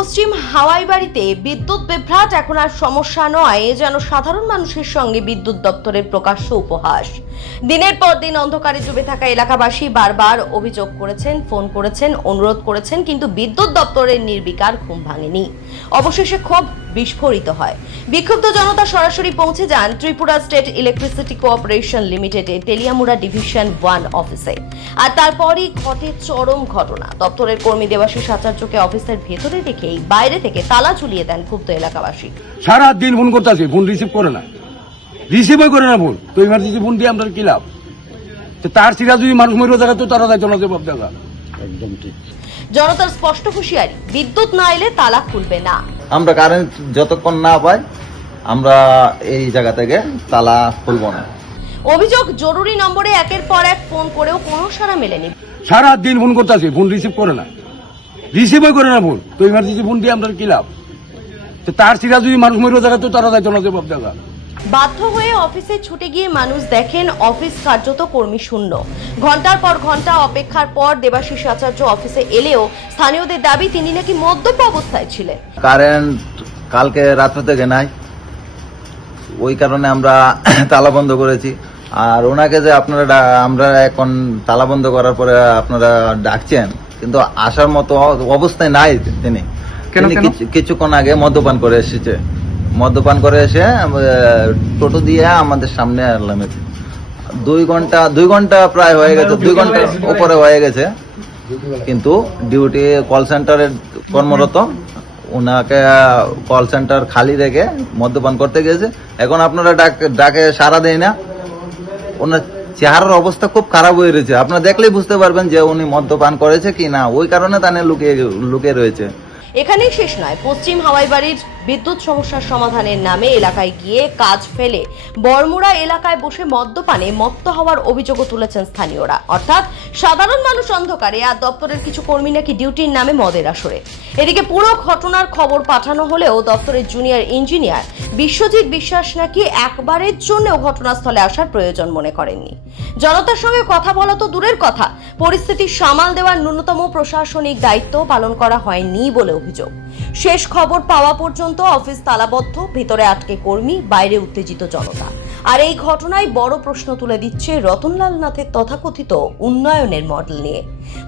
পশ্চিম হাওয়াইবাড়িতে বিদ্যুৎ বিভ্রাট এখন আর সমস্যা নয়, যেন সাধারণ মানুষের সঙ্গে বিদ্যুৎ দপ্তরের প্রকাশ্য উপহাস। দিনের পর দিন অন্ধকারে ডুবে থাকা এলাকাবাসী বারবার অভিযোগ করেছেন, ফোন করেছেন, অনুরোধ করেছেন, কিন্তু বিদ্যুৎ দপ্তরের নির্বিকার ঘুম ভাঙেনি। অবশেষে ক্ষোভ বিস্ফোরিত হয়। বিক্ষুব্ধ জনতা সরাসরি পৌঁছে যান ত্রিপুরা স্টেট ইলেকট্রিসিটি কোঅপারেশন লিমিটেডের তেলিয়ামুড়া ডিভিশন 1 অফিসে। আর তারপরই ঘটে চরম ঘটনা। দপ্তরের কর্মী দেবাশিস আচার্যকে অফিসের ভেতরে রেখেই বাইরে থেকে তালা ঝুলিয়ে দেন ক্ষুব্ধ এলাকাবাসী। সারা দিন ফোন করতেছি, ফোন রিসিভ করে না, রিসিভই করে না ফোন। তো ইমার্জেন্সি ফোন দিয়ে আমরা কি লাভ? তার সিরা যদি মানুষ মরে দেখা তো তারা যাইতো না, জবাব দেখা। একদম ঠিক। জনতার স্পষ্ট হুঁশিয়ারি, বিদ্যুৎ না এলে তালা খুলবে না। আমরা কারেন্ট যতক্ষণ না পাই আমরা এই জায়গা থেকে তালা খুলব না। অভিযোগ, জরুরি নম্বরে একের পর এক ফোন করেও কোনো সাড়া মেলেনি। সারা দিন ফোন করতেছি, ফোন রিসিভ করে না, রিসিভই করে না ফোন। তো ইমার্জেন্সি ফোন দিয়ে আমরা কি লাভ? তার সিরা যদি মানুষ মরে দেখা তো তারা যাইতো না, জবাব দেখা। বাধ্য হয়ে অফিসে ছুটে গিয়ে মানুষ দেখেন অফিস কার্যত কর্মী শূন্য। ঘন্টার পর ঘন্টা অপেক্ষার পর দেবাশিস আচার্য অফিসে এলেও স্থানীয়দের দাবি তিনি নাকি মদ্যপ অবস্থায় ছিলেন। কারেন্ট কালকে রাত্রে থেকে নাই, ওই কারণে আমরা তালা বন্ধ করেছি। আর ওনাকে যে আমরা এখন তালা বন্ধ করার পরে আপনারা ডাকছেন, কিন্তু আসার মতো অবস্থায় নাই তিনি। কিছুক্ষণ আগে মদ্যপান করে এসেছে, মদ্যপান করে এসে টোটো দিয়ে আমাদের সামনে নামেছে। 2 ঘন্টা প্রায় হয়ে গেছে, 2 ঘন্টার উপরে হয়ে গেছে, কিন্তু ডিউটি কল সেন্টারে কর্মরত। ওনাকে কল সেন্টার খালি রেখে মদ্যপান করতে গেছে। এখন আপনারা ডাকে সাড়া দেয় না। ওনার চেহারার অবস্থা খুব খারাপ হয়ে রয়েছে, আপনারা দেখলেই বুঝতে পারবেন যে উনি মদ্যপান করেছে কি না। ওই কারণে তানে লুকিয়ে রয়েছে। এখানেই শেষ নয়। পশ্চিম হাওয়াইবাড়ির বিদ্যুৎ সমস্যার সমাধানের নামে এলাকায় গিয়ে কাজ ফেলে বড়মুড়া এলাকায় বসে মদ্যপানে মত্ত হওয়ার অভিযোগও তুলেছেন স্থানীয়রা। অর্থাৎ সাধারণ মানুষ অন্ধকারে, আর দপ্তরের কিছু কর্মী নাকি ডিউটির নামে মদের আসরে। এদিকে পুরো ঘটনার খবর পাঠানো হলেও দপ্তরের জুনিয়র ইঞ্জিনিয়ার বিশ্বজিৎ বিশ্বাস নাকি একবারের জন্যও ঘটনাস্থলে আসার প্রয়োজন মনে করেননি। জনতার সঙ্গে কথা বলা তো দূরের কথা, পরিস্থিতি সামাল দেওয়ার ন্যূনতম প্রশাসনিক দায়িত্ব পালন করা হয়নি বলে অভিযোগ। শেষ খবর পাওয়া পর্যন্ত অফিস তালাবদ্ধ, ভিতরে আটকে কর্মী, বাইরে উত্তেজিত জনতা। আর এই ঘটনায় বড় প্রশ্ন তুলে দিচ্ছে রতনলাল নাথের তথাকথিত উন্নয়নের মডেল নিয়ে।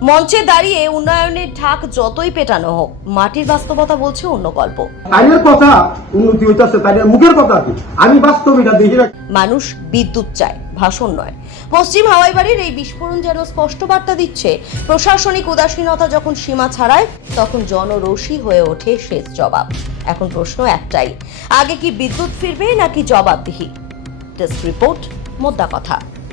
মঞ্চে দাঁড়িয়ে উন্নয়নের ঢাক যতই পেটানো হোক, মাটির বাস্তবতা বলছে অন্য গল্প। তাইনের কথা উন্নতি হইতাছে, তাইনের মুখের কথা কি, আমি বাস্তবিকতা দেখি না। মানুষ বিদ্যুৎ চায়, ভাষণ নয়। পশ্চিম হাওয়াইবাড়ির এই বিস্ফোরণ যেন স্পষ্ট বার্তা দিচ্ছে, প্রশাসনিক উদাসীনতা যখন সীমা ছাড়ায়, তখন জনরোষী হয়ে ওঠে শেষ জবাব। এখন প্রশ্ন একটাই, আগে কি বিদ্যুৎ ফিরবে নাকি জবাবদিহি? ডেস্ক রিপোর্ট, মোদ্দা কথা।